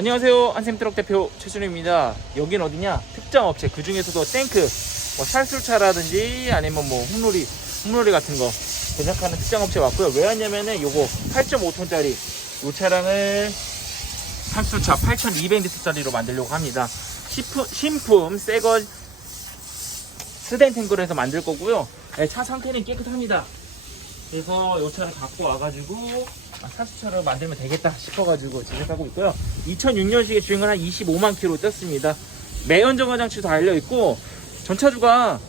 안녕하세요. 한샘트럭 대표 최준입니다. 여긴 어디냐? 특정 업체. 그 중에서도 탱크 뭐 살술차라든지 아니면 뭐 홈놀이 홈놀이 같은 거 제작하는 특정 업체 왔고요. 왜 왔냐면은 요거 8.5톤짜리 요 차량을 살술차 8,200리터짜리로 만들려고 합니다. 시품, 신품 새거 스덴 탱크로 해서 만들 거고요. 네, 차 상태는 깨끗합니다 그래서 이 차를 갖고 와가지고 아, 사수차를 만들면 되겠다 싶어가지고 제작하고 있고요. 2006년식에 주행을 한 25만 킬로 떴습니다. 매연 정화 장치도 달려 있고 전차주가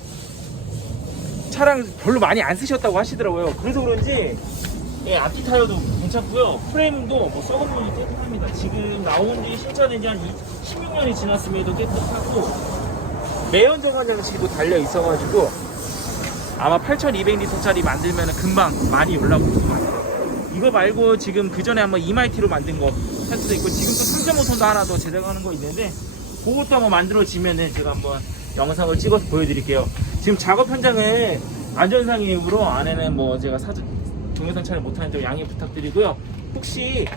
차량 별로 많이 안 쓰셨다고 하시더라고요. 그래서 그런지 예, 앞뒤 타이어도 괜찮고요. 프레임도 뭐 썩은 부분이 깨끗합니다. 지금 나온 지 신차된 지 한 16년이 지났음에도 깨끗하고 매연 정화 장치도 달려 있어가지고 아마 8,200리터짜리 만들면 금방 많이 올라올 것 같아요. 이거 말고 지금 그 전에 한번 2마이티로 만든 거 할 수도 있고 지금 또 3.5톤도 하나 더 제작하는 거 있는데 그것도 한번 만들어지면은 제가 한번 영상을 찍어서 보여드릴게요. 지금 작업 현장을 안전상 이유로 안에는 뭐 제가 사전 동영상 촬영 못하는 점 양해 부탁드리고요. 혹시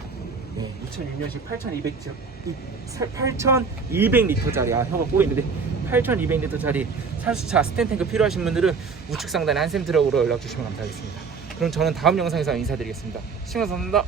네, 2006년식 8,200 8,200리터짜리 아 혀가 꼬고 있는데 8,200리터짜리 산수차 스탠탱크 필요하신 분들은 우측 상단에 한샘 트럭으로 연락 주시면 감사하겠습니다. 그럼 저는 다음 영상에서 인사드리겠습니다. 시간 감사합니다.